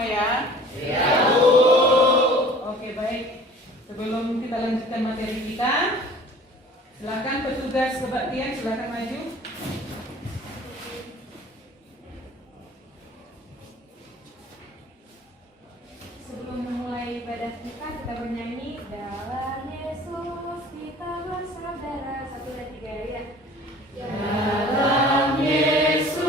semua ya? Iya, Bu. Oke, baik. Sebelum kita lanjutkan materi kita, silakan petugas kebaktian, silakan maju. Sebelum memulai ibadah kita bernyanyi dalam Yesus kita bersaudara. 1 dan 3 ya. Dalam Yesus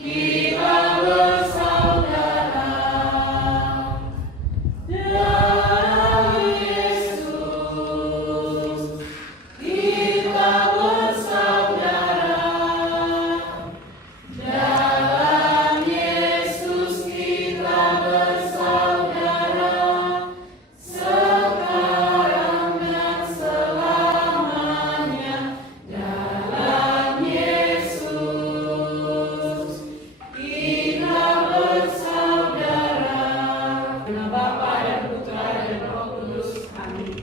kita bersaudara. Dalam Yesus kita bersaudara. Dalam Yesus kita bersaudara. Sekarang dan selamanya. Dalam Yesus kita bersaudara. Dengan Bapa dan Putra dan Roh Kudus. Amin.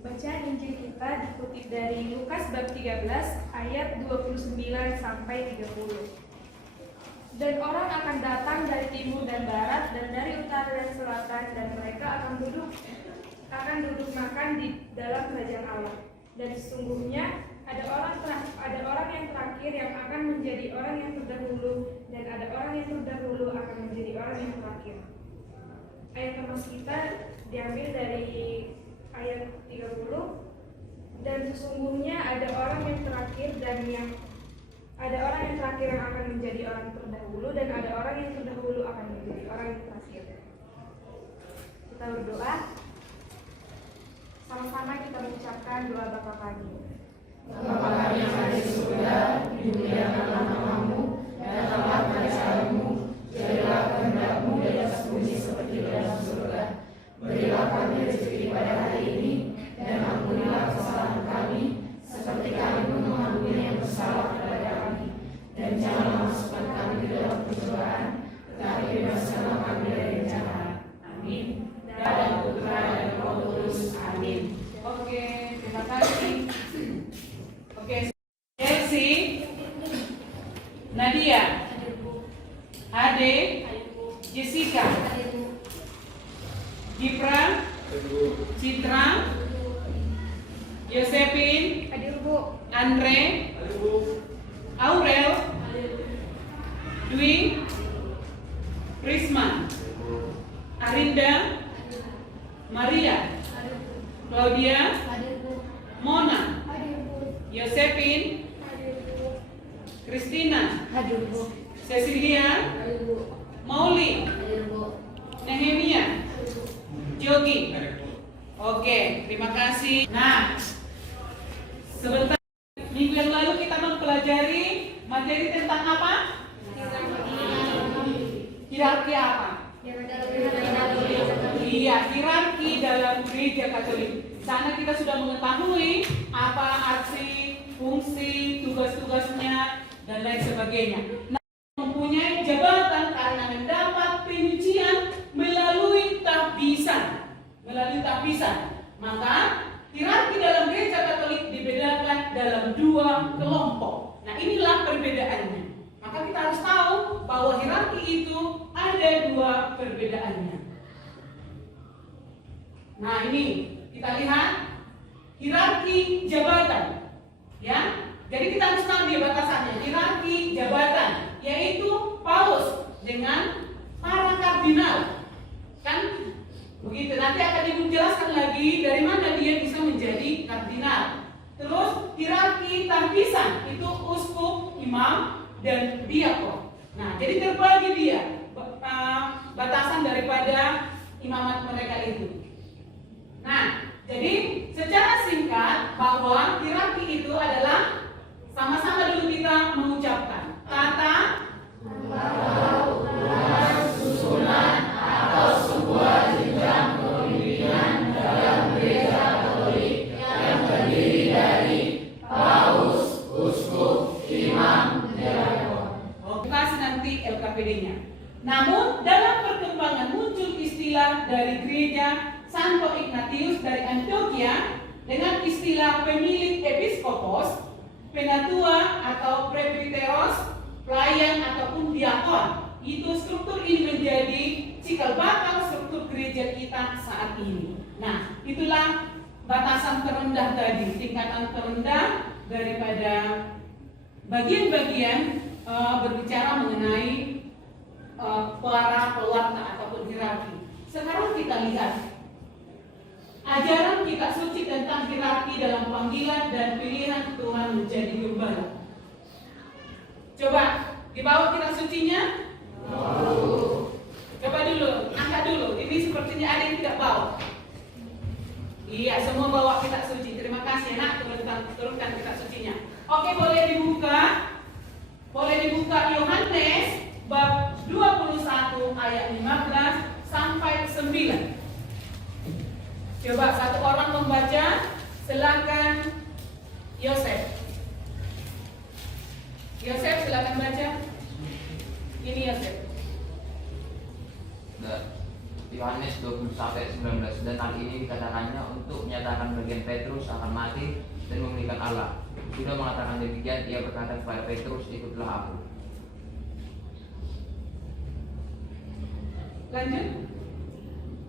Bacaan Injil kita dikutip dari Lukas bab 13 ayat 29 sampai 30. Dan orang akan datang dari timur dan barat dan dari utara dan selatan, dan mereka akan duduk makan di dalam kerajaan Allah. Dan sesungguhnya ada orang yang terakhir yang akan menjadi orang yang terdahulu, dan ada orang yang terdahulu akan menjadi orang yang terakhir. Ayat temas kita diambil dari ayat 30. Dan sesungguhnya ada orang yang terakhir yang akan menjadi orang terdahulu, dan ada orang yang terdahulu akan menjadi orang yang terakhir. Kita berdoa. Sama-sama kita mengucapkan doa Bapa kami. Bapa kami yang ada di surga, dimuliakanlah namamu, datanglah kerajaanmu, jadilah kehendak-mu di atas bumi seperti di dalam surga. Berilah kami rezeki pada hari ini, dan ampunilah kesalahan kami, seperti kami pun mengampuni yang bersalah kepada kami. Dan jangan masukkan kami ke dalam pencobaan, tetapi bebaskanlah kami dari yang jahat. Amin. Dan Putra dan Roh Kudus. Amin. Oke, terima kasih. Oke, Elsie, Nadia, Ade, Jessica, Gibran, Citra, Josephine, Hadir Bu. Andre, Aurel, Dwi, Prisma, Arinda, Maria, Claudia, Mona, Josephine, Christina, Cecilia, Mauli, Nehemia, Jogi. Oke, terima kasih. Nah, sebentar, minggu yang lalu kita mempelajari materi tentang apa? Hierarki apa? Iya, hierarki dalam gereja Katolik. Sana kita sudah mengetahui apa arti, fungsi, tugas-tugasnya, dan lain sebagainya. Nah, mempunyai jabatan karena mendapat penyucian melalui tahbisan. Maka hierarki dalam gereja Katolik dibedakan dalam 2 kelompok. Nah, inilah perbedaannya. Maka kita harus tahu bahwa hierarki itu ada 2 perbedaannya. Nah, ini kita lihat hierarki jabatan, ya. Jadi kita harus tahu dia batasannya. Hierarki jabatan, yaitu paus dengan para kardinal, kan? Begitu. Nanti akan dijelaskan lagi dari mana dia bisa menjadi kardinal. Terus hierarki tahbisan itu uskup, imam, dan diakon. Nah, jadi terbagi dia batasan daripada imamat mereka itu. Nah, jadi secara singkat bahwa hierarki itu adalah sama-sama dulu kita mengucapkan kata Susunan atau sebuah jenjang kepemimpinan dalam gereja Katolik yang terdiri dari paus, uskup, imam, diakon. kasih nanti LKPD-nya. Namun dalam perkembangan muncul istilah dari gereja Santo Ignatius dari Antioquia dengan istilah pemilik episkopos penatua atau presbiteros, pelayan ataupun diakon. Itu struktur ini menjadi cikal bakal struktur gereja kita saat ini. Nah, itulah batasan terendah tadi, tingkatan terendah daripada bagian-bagian berbicara mengenai para pewarta ataupun hierarki. Sekarang kita lihat ajaran kitab suci tentang hierarki dalam panggilan dan pilihan Tuhan menjadi gembala. Coba dibawa kitab sucinya. Coba dulu, angkat dulu. Ini sepertinya ada yang tidak bawa. Iya, semua bawa kitab suci. Terima kasih nak, turunkan kitab sucinya. Oke, boleh dibuka. Boleh dibuka Yohanes bab 21 ayat 15 sampai 9. Coba satu orang membaca, silakan Yosef. Yosef silakan baca. Ini Yosef. Yohanes 20 sampai 19. Dan hal ini dikatakannya untuk menyatakan bagian Petrus akan mati dan memulihkan Allah. Sudah mengatakan demikian, ia berkata kepada Petrus, ikutlah aku. Lanjut.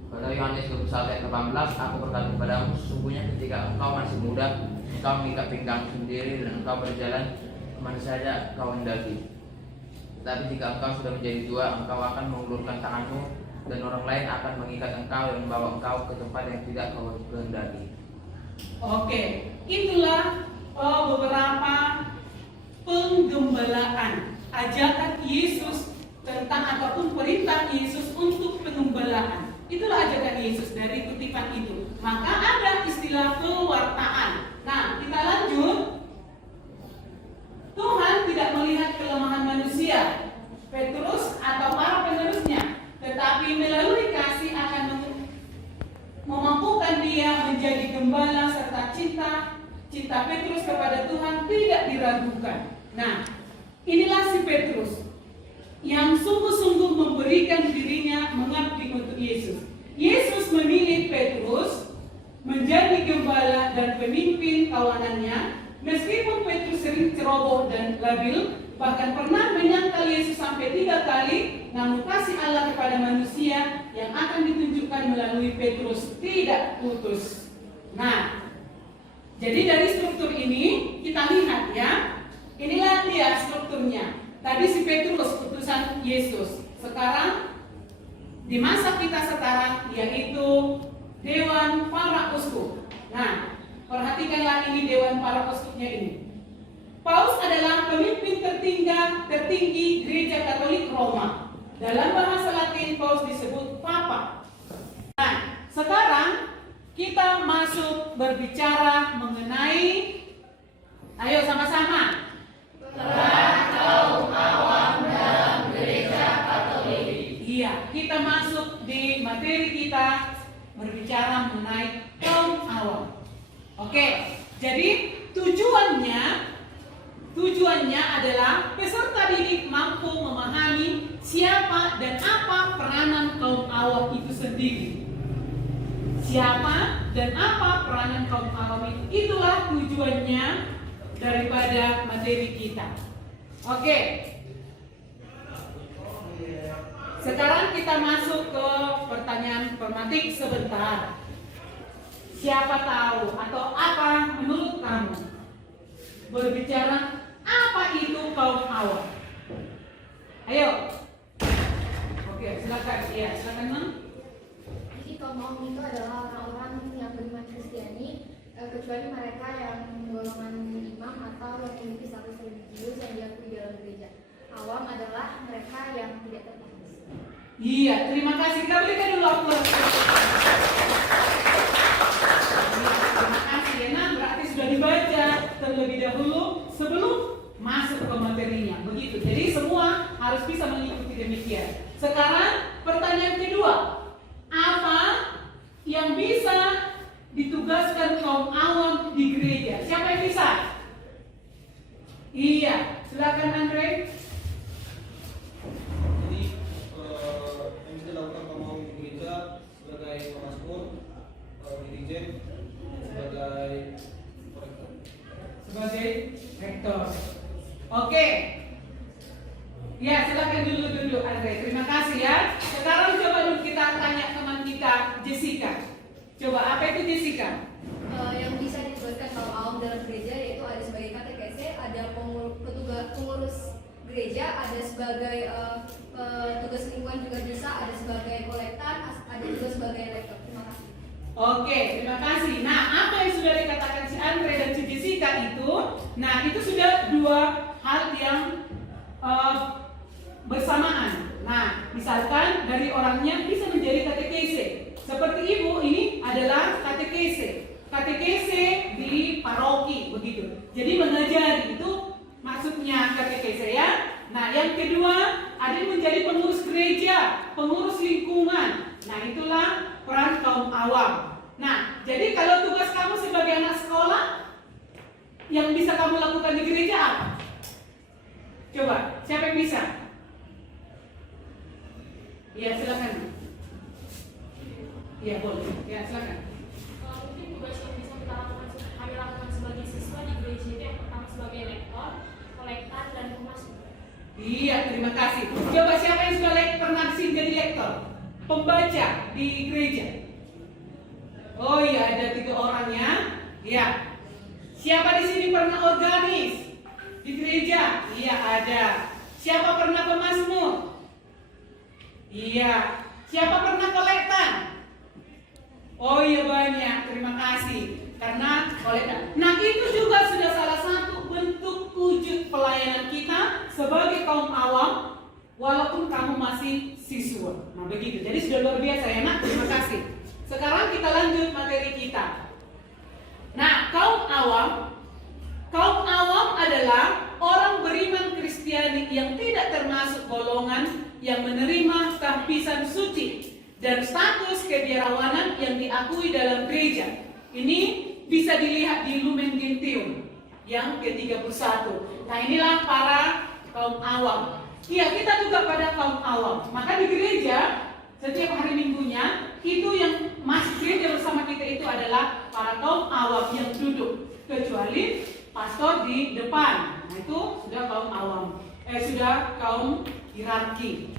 Pada Yohanes 21 ayat 18, aku berkata kepadamu, sesungguhnya ketika engkau masih muda, engkau mengikat pinggangmu sendiri dan engkau berjalan kemana saja kau hendaki. Tetapi jika engkau sudah menjadi tua, engkau akan mengulurkan tanganmu dan orang lain akan mengikat engkau dan membawa engkau ke tempat yang tidak kau kehendaki. Oke, itulah beberapa penggembalaan, ajakan Yesus tentang ataupun perintah Yesus untuk penggembalaan. Itulah ajakan Yesus dari kutipan itu. Maka ada istilah pewartaan. Nah, kita lanjut. Tuhan tidak melihat kelemahan manusia, Petrus atau para penerusnya, tetapi melalui kasih akan memampukan dia menjadi gembala serta cinta Petrus kepada Tuhan tidak diragukan. Nah, inilah si Petrus yang sungguh-sungguh memberikan dirinya mengabdi untuk Yesus. Yesus memilih Petrus menjadi gembala dan pemimpin kawanannya, meskipun Petrus sering ceroboh dan labil, bahkan pernah menyangkal Yesus sampai 3 kali, namun kasih Allah kepada manusia yang akan ditunjukkan melalui Petrus tidak putus. Nah, jadi dari struktur ini kita lihat ya, inilah dia strukturnya. Tadi si Petrus utusan Yesus. Sekarang di masa kita sekarang yaitu Dewan Para Uskup. Nah, perhatikanlah ini Dewan Para Uskupnya ini. Paus adalah pemimpin tertinggi Gereja Katolik Roma. Dalam bahasa Latin Paus disebut Papa. Nah, sekarang kita masuk berbicara mengenai, ayo sama-sama. Peran kaum awam dalam Gereja Katolik. Iya, kita masuk di materi kita berbicara mengenai kaum awam. Oke, jadi tujuannya adalah peserta didik mampu memahami siapa dan apa peranan kaum awam itu sendiri. Siapa dan apa peranan kaum awam itu, itulah tujuannya daripada materi kita. Oke. Sekarang kita masuk ke pertanyaan formatik sebentar. Siapa tahu atau apa menurut kamu berbicara apa itu kaum awam? Ayo. Oke, silakan. Iya, silakan, Mang. Jadi kaum awam itu adalah orang-orang yang beriman Kristiani, kecuali mereka yang golongan imam atau yang memiliki status religius yang diakui dalam gereja. Awam adalah mereka yang tidak terbatas. Iya, terima kasih. Kita berikan dulu aplaus. Terima kasih ya, nah, berarti sudah dibaca terlebih dahulu sebelum masuk ke materinya. Begitu. Jadi semua harus bisa mengikuti demikian. Sekarang pertanyaan kedua. Apa yang bisa ditugaskan kaum awam di gereja? Siapa yang bisa? Iya, silakan Andre. Jadi yang bisa dilakukan kaum awam di gereja sebagai pemasmur, dirijen, sebagai Sebagai rektor. Ya, silakan dulu Andre. Terima kasih ya. Sekarang coba dulu kita tanya teman kita Jessica. Coba apa itu Jessica? Yang bisa ditugaskan kaum awam dalam gereja yaitu ada sebagai katekese, ada pengurus gereja, ada sebagai tugas lingkungan juga bisa, ada sebagai kolektan, ada juga sebagai lektor. Terima kasih. Oke, terima kasih. Nah, apa yang sudah dikatakan si Andre dan si Jessica itu, nah itu sudah dua hal yang bersamaan. Nah, misalkan dari orangnya bisa menjadi katekese. Seperti ibu ini adalah katekese di paroki begitu. Jadi mengajari itu maksudnya katekese ya. Nah, yang kedua ada yang menjadi pengurus gereja, pengurus lingkungan. Nah, itulah peran kaum awam. Nah, jadi kalau tugas kamu sebagai anak sekolah yang bisa kamu lakukan di gereja apa? Coba, siapa yang bisa? Iya, silakan. Iya, boleh. Ya, silakan. Mungkin tugas yang bisa kami lakukan sebagai siswa di gereja itu yang pertama sebagai lektor, kolektan, dan pemasukan. Iya, terima kasih. Coba siapa yang sudah pernah jadi lektor? Pembaca di gereja. Oh iya, ada 3 orang ya. Iya. Siapa di sini pernah organis di gereja? Iya, ada. Siapa pernah pemazmur? Iya. Siapa pernah kolektan? Oh iya, banyak. Terima kasih. Karena kolektan. Nah, itu juga sudah salah satu bentuk wujud pelayanan kita sebagai kaum awam, walaupun kamu masih siswa. Nah, begitu. Jadi sudah luar biasa ya, Nak. Terima kasih. Sekarang kita lanjut materi kita. Nah, kaum awam adalah orang beriman Kristiani yang tidak termasuk golongan yang menerima tahbisan suci dan status kebiarawanan yang diakui dalam gereja. Ini bisa dilihat di Lumen Gentium yang ke-31. Nah, inilah para kaum awam. Iya, kita juga pada kaum awam. Maka di gereja setiap hari Minggunya itu yang masuk gereja bersama kita itu adalah para kaum awam yang duduk, kecuali pastor di depan. Nah, itu sudah kaum awam. Sudah kaum hierarki.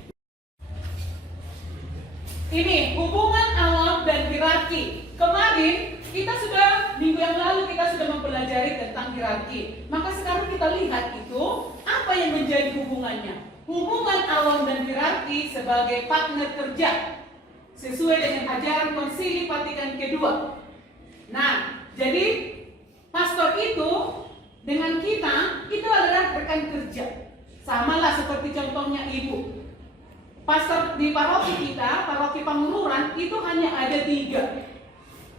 Ini hubungan awam dan hierarki. Kemarin kita sudah minggu yang lalu kita sudah mempelajari tentang hierarki. Maka sekarang kita lihat itu apa yang menjadi hubungannya. Hubungan awam dan hierarki sebagai partner kerja sesuai dengan ajaran Konsili Vatikan kedua. Nah, jadi pastor itu dengan kita itu adalah rekan kerja. Samalah seperti contohnya ibu. Pastor di paroki kita, paroki Pangururan itu hanya ada 3.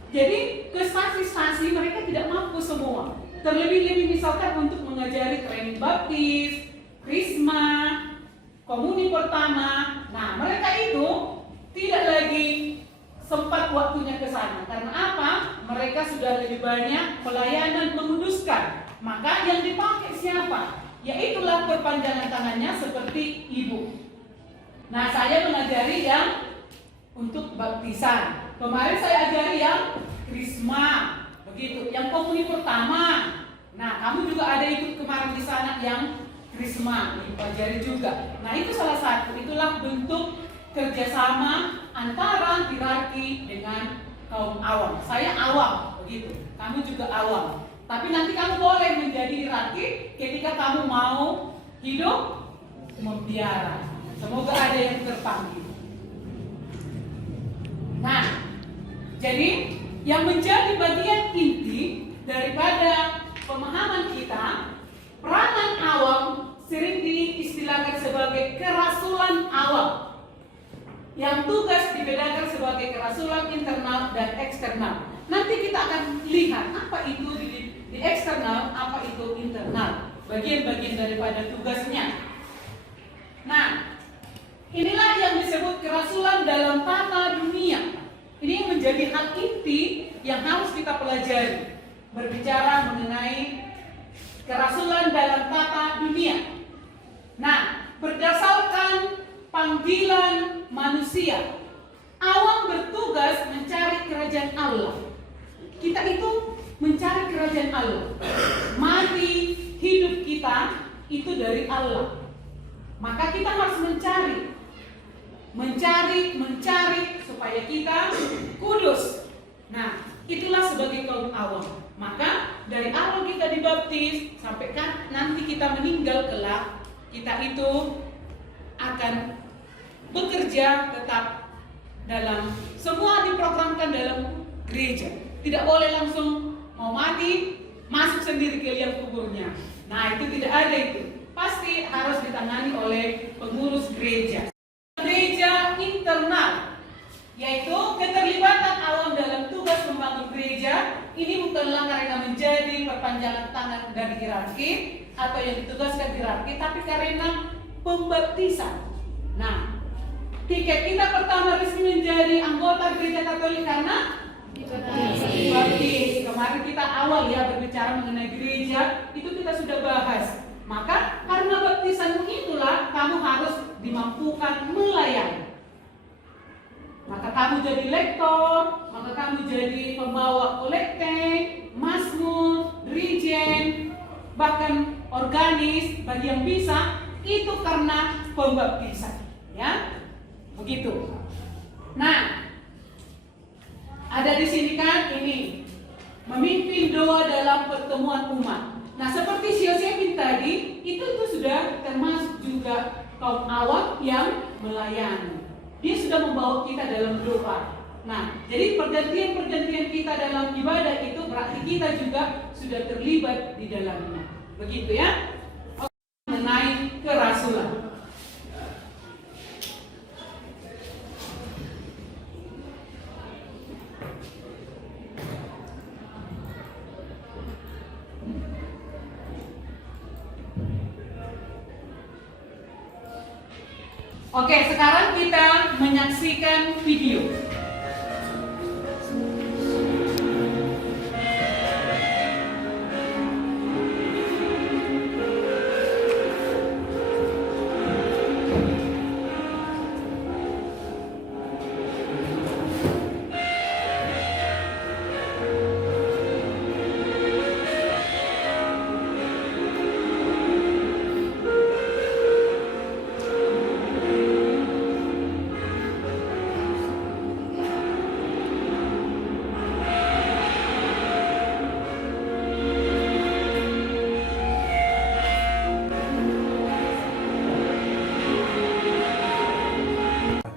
Jadi ke stasi-stasi mereka tidak mampu semua. Terlebih-lebih misalkan untuk mengajari training baptis, krisma, komuni pertama. Nah, mereka itu tidak lagi sempat waktunya ke sana. Karena apa? Mereka sudah lebih banyak pelayanan menguduskan. Maka yang dipakai siapa? Yaitulah perpanjangan tangannya seperti ibu. Nah, saya mengajari yang untuk baptisan. Kemarin saya ajari yang krisma, begitu. Yang komuni pertama. Nah, kamu juga ada ikut kemarin di sana yang krisma, dipelajari juga. Nah, itu salah satu. Itulah bentuk kerjasama antara hierarki dengan kaum awam. Saya awam, begitu. Kamu juga awam. Tapi nanti kamu boleh menjadi hierarki ketika kamu mau hidup membiara. Semoga ada yang terpanggil. Nah, jadi yang menjadi bagian inti daripada pemahaman kita, peranan awam sering diistilahkan sebagai kerasulan awam, yang tugas dibedakan sebagai kerasulan internal dan eksternal. Nanti kita akan lihat apa itu di eksternal, apa itu internal, bagian-bagian daripada tugasnya. Nah, inilah yang disebut kerasulan dalam tata dunia. Ini yang menjadi hal inti yang harus kita pelajari. Berbicara mengenai kerasulan dalam tata dunia. Nah, berdasarkan panggilan manusia, awam bertugas mencari kerajaan Allah. Kita itu mencari kerajaan Allah. Mati, hidup kita itu dari Allah. Maka kita harus mencari supaya kita kudus. Nah, itulah sebagai kaum awam. Maka dari awal kita dibaptis sampai kan nanti kita meninggal kelak, kita itu akan bekerja tetap dalam, semua diprogramkan dalam gereja. Tidak boleh langsung mau mati masuk sendiri ke liang kuburnya. Nah, itu tidak ada itu. Pasti harus ditangani oleh pengurus gereja. Gereja internal, yaitu keterlibatan awam dalam tugas membangun gereja. Ini bukanlah karena menjadi perpanjangan tangan dari hierarki atau yang ditugaskan hierarki, tapi karena pembaptisan. Nah, tiket kita pertama resmi menjadi anggota gereja Katolik karena dibaptis. Kemarin kita awal ya berbicara mengenai gereja, itu kita sudah bahas. Maka karena baptisan itulah kamu harus dimampukan melayani. Maka kamu jadi lektor, maka kamu jadi pembawa kolekte, mazmur, dirijen, bahkan organis bagi yang bisa, itu karena pembaptisan, ya, begitu. Nah, ada di sini kan ini memimpin doa dalam pertemuan umat. Nah, seperti Siosepin tadi, itu sudah termasuk juga kaum awam yang melayani. Dia sudah membawa kita dalam doa. Nah, jadi pergantian-pergantian kita dalam ibadah itu berarti kita juga sudah terlibat di dalamnya. Begitu ya? Mengenai kerasulan. Oke, sekarang kita menyaksikan video.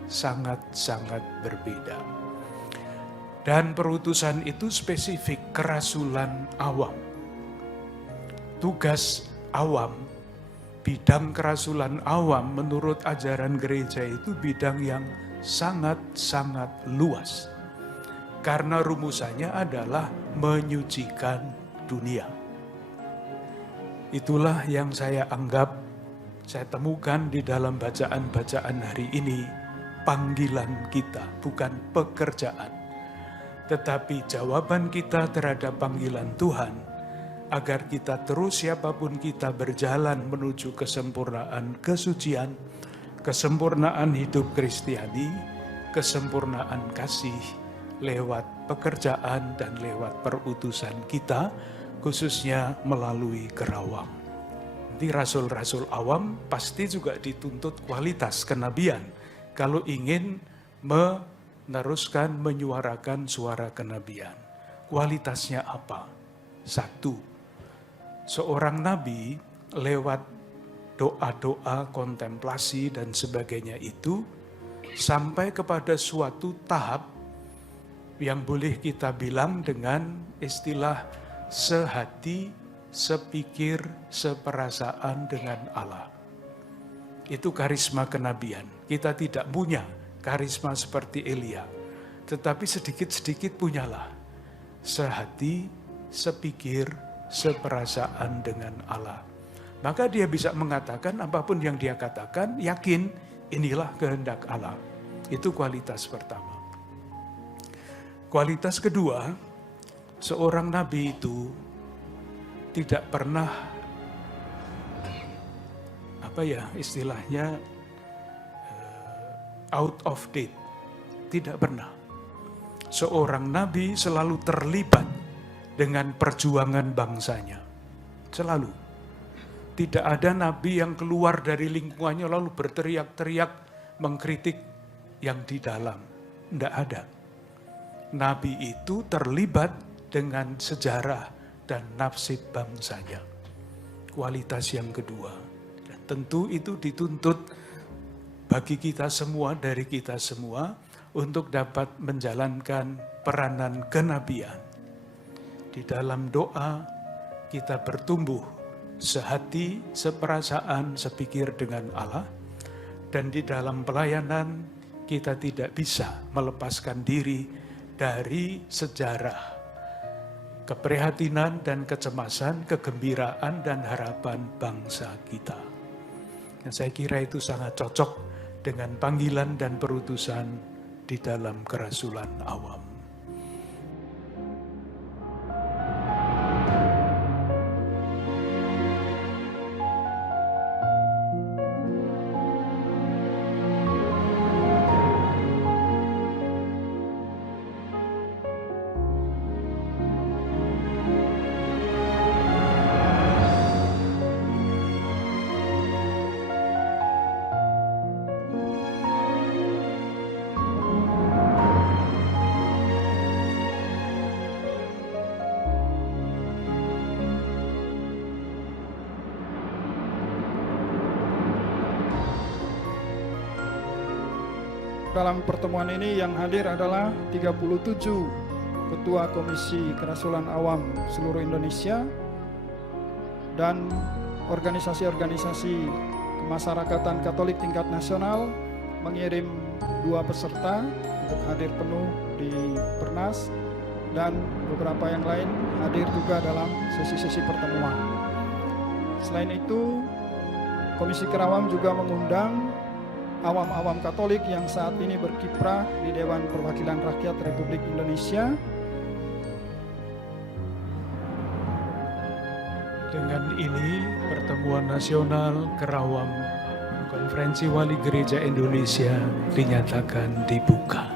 Sangat-sangat berbeda. Dan perutusan itu spesifik kerasulan awam. Tugas awam, bidang kerasulan awam menurut ajaran gereja itu bidang yang sangat-sangat luas. Karena rumusannya adalah menyucikan dunia. Itulah yang saya anggap, saya temukan di dalam bacaan-bacaan hari ini. Panggilan kita, bukan pekerjaan. Tetapi jawaban kita terhadap panggilan Tuhan, agar kita terus siapapun kita berjalan menuju kesempurnaan kesucian, kesempurnaan hidup Kristiani, kesempurnaan kasih lewat pekerjaan dan lewat perutusan kita, khususnya melalui kerawang. Nanti rasul-rasul awam pasti juga dituntut kualitas kenabian, kalau ingin meneruskan, menyuarakan suara kenabian. Kualitasnya apa? Satu, seorang nabi lewat doa-doa, kontemplasi dan sebagainya itu, sampai kepada suatu tahap yang boleh kita bilang dengan istilah sehati, sepikir, seperasaan dengan Allah. Itu karisma kenabian. Kita tidak punya karisma seperti Elia, tetapi sedikit-sedikit punyalah. Sehati, sepikir, seperasaan dengan Allah. Maka dia bisa mengatakan apapun yang dia katakan, yakin inilah kehendak Allah. Itu kualitas pertama. Kualitas kedua, seorang nabi itu tidak pernah, istilahnya out of date. Tidak pernah. Seorang nabi selalu terlibat dengan perjuangan bangsanya. Selalu. Tidak ada nabi yang keluar dari lingkungannya lalu berteriak-teriak mengkritik yang di dalam. Tidak ada. Nabi itu terlibat dengan sejarah dan nasib bangsanya. Kualitas yang kedua. Dan tentu itu dituntut bagi kita semua, dari kita semua, untuk dapat menjalankan peranan kenabian. Di dalam doa kita bertumbuh sehati, seperasaan, sepikir dengan Allah. Dan di dalam pelayanan kita tidak bisa melepaskan diri dari sejarah, keprihatinan dan kecemasan, kegembiraan dan harapan bangsa kita. Dan saya kira itu sangat cocok dengan panggilan dan perutusan di dalam kerasulan awam. Dalam pertemuan ini yang hadir adalah 37 Ketua Komisi Kerasulan Awam seluruh Indonesia dan organisasi-organisasi kemasyarakatan Katolik tingkat nasional mengirim 2 peserta untuk hadir penuh di Pernas, dan beberapa yang lain hadir juga dalam sesi-sesi pertemuan. Selain itu, Komisi Kerawam juga mengundang awam-awam Katolik yang saat ini berkiprah di Dewan Perwakilan Rakyat Republik Indonesia. Dengan ini, Pertemuan Nasional Kerawam Konferensi Wali Gereja Indonesia dinyatakan dibuka.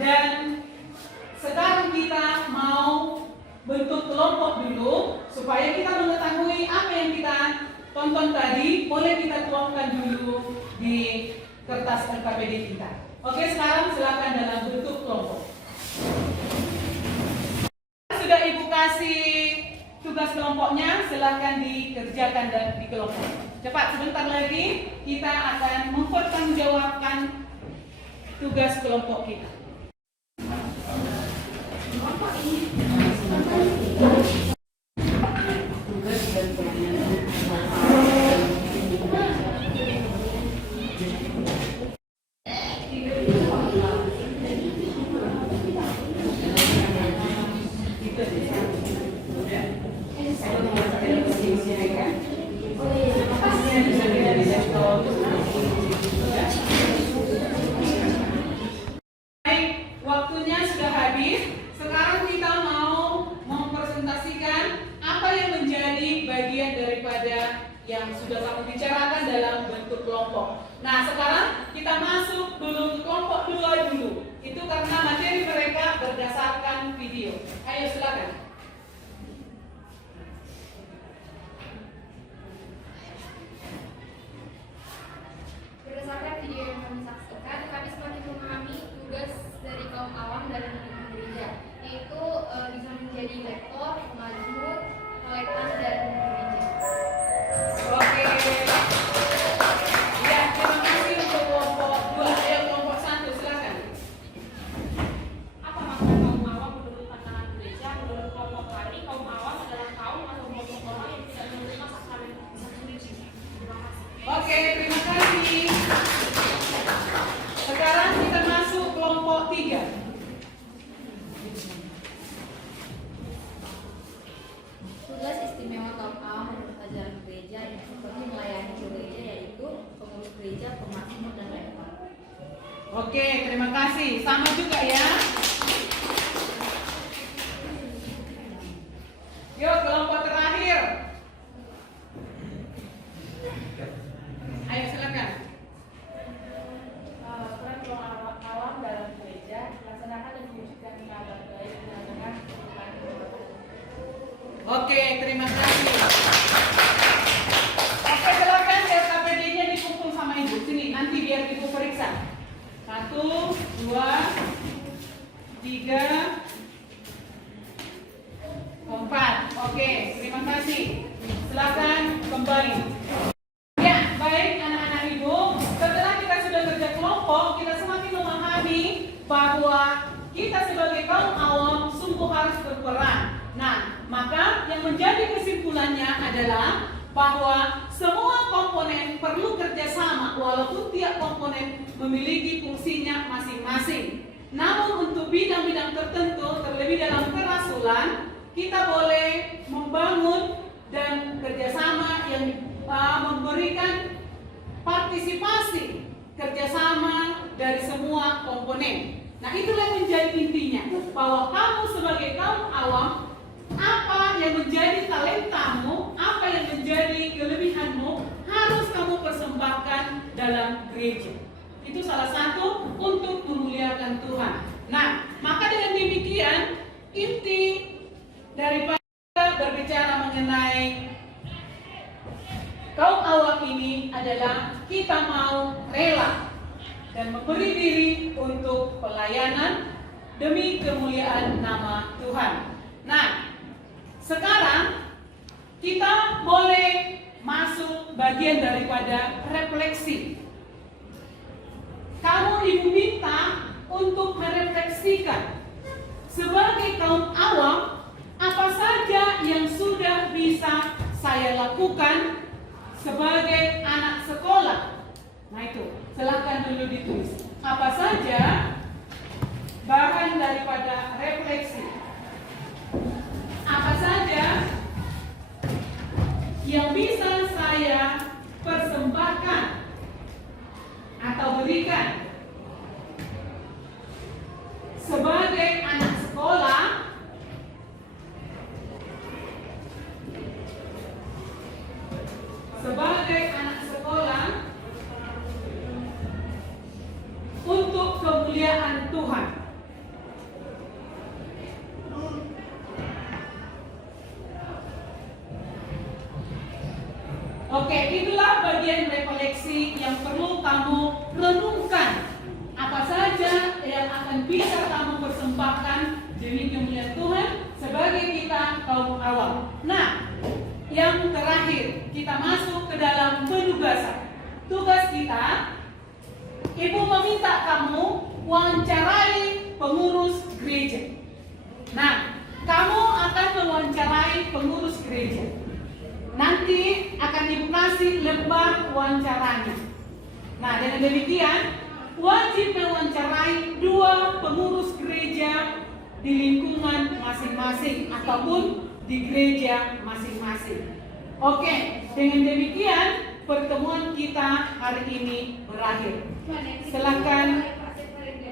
Dan sekarang kita mau bentuk kelompok dulu supaya kita mengetahui apa yang kita tonton tadi. Boleh kita tuangkan dulu di kertas RKPD kita. Oke, sekarang silakan dalam bentuk kelompok. Sudah Ibu kasih tugas kelompoknya, silakan dikerjakan dan di kelompok. Cepat, sebentar lagi kita akan mempertanggungjawabkan tugas kelompok kita. Waktunya sudah habis. Sekarang kita mau mempresentasikan apa yang menjadi bagian daripada yang sudah kami bicarakan dalam bentuk kelompok. Nah, sekarang kita masuk dulu ke kelompok 2 dulu. Itu karena materi mereka berdasarkan video. Ayo silakan. Oke, terima kasih. Sama juga ya. Yuk, kelompok terakhir. Ayo silakan. Peran ruang awam dalam gereja melaksanakan dan mewujudkan kabar baik dengan kehidupan. Oke, terima kasih. Oke, silakan RKPD-nya dikumpul sama ibu. Sini, nanti biar ibu periksa. 1, 2, 3, 4. Oke, terima kasih. Silakan kembali. Ya, baik anak-anak ibu. Setelah kita sudah kerja kelompok, kita semakin memahami bahwa kita sebagai kaum awam sungguh harus berperan. Nah, maka yang menjadi kesimpulannya adalah bahwa semua komponen perlu kerjasama walaupun tiap komponen memiliki fungsinya masing-masing. Namun untuk bidang-bidang tertentu, terlebih dalam kerasulan, kita boleh membangun dan kerjasama yang memberikan partisipasi kerjasama dari semua komponen. Nah, itulah yang menjadi intinya, bahwa kamu sebagai kaum awam, apa yang menjadi talentamu, apa yang menjadi kelebihanmu, harus kamu persembahkan dalam gereja. Itu salah satu untuk memuliakan Tuhan. Nah, maka dengan demikian, inti daripada berbicara mengenai kaum awam ini adalah kita mau rela dan memberi diri untuk pelayanan demi kemuliaan nama Tuhan. Nah, sekarang kita boleh masuk bagian daripada refleksi. Kamu ibu minta untuk merefleksikan sebagai kaum awam, apa saja yang sudah bisa saya lakukan sebagai anak sekolah. Nah itu, silahkan dulu ditulis. Apa saja bahan daripada refleksi. Apa saja yang bisa saya persembahkan atau berikan sebagai anak sekolah untuk kemuliaan Tuhan. Oke, itulah bagian refleksi yang perlu kamu renungkan. Apa saja yang akan bisa kamu persembahkan demi kemuliaan Tuhan sebagai kita kaum awam. Nah, yang terakhir, kita masuk ke dalam penugasan. Tugas kita, Ibu meminta kamu wawancarai pengurus gereja. Nah, kamu akan mewawancarai pengurus gereja. Nanti akan Ibu kasih lembar wawancaranya. Nah, dengan demikian wajib mewawancarai 2 pengurus gereja di lingkungan masing-masing ataupun di gereja masing-masing. Oke, dengan demikian pertemuan kita hari ini berakhir. Silakan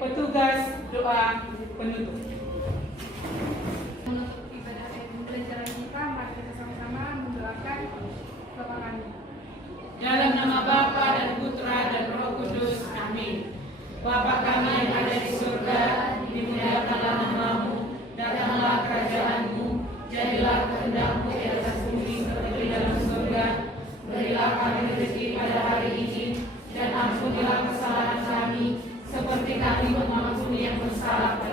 petugas doa penutup. Menutup ibadah pembelajaran kita, mari kita sama-sama mendoakan Bapa kami. Dalam nama Bapa dan Putra dan Roh Kudus, amin. Bapa kami yang ada di surga, dimuliakanlah nama-Mu, datanglah kerajaan-Mu, jadilah kehendak-Mu di atas bumi seperti dalam surga. Berilah kami rezeki pada hari ini, dan ampunilah kesalahan kami, seperti kami mengampuni yang bersalah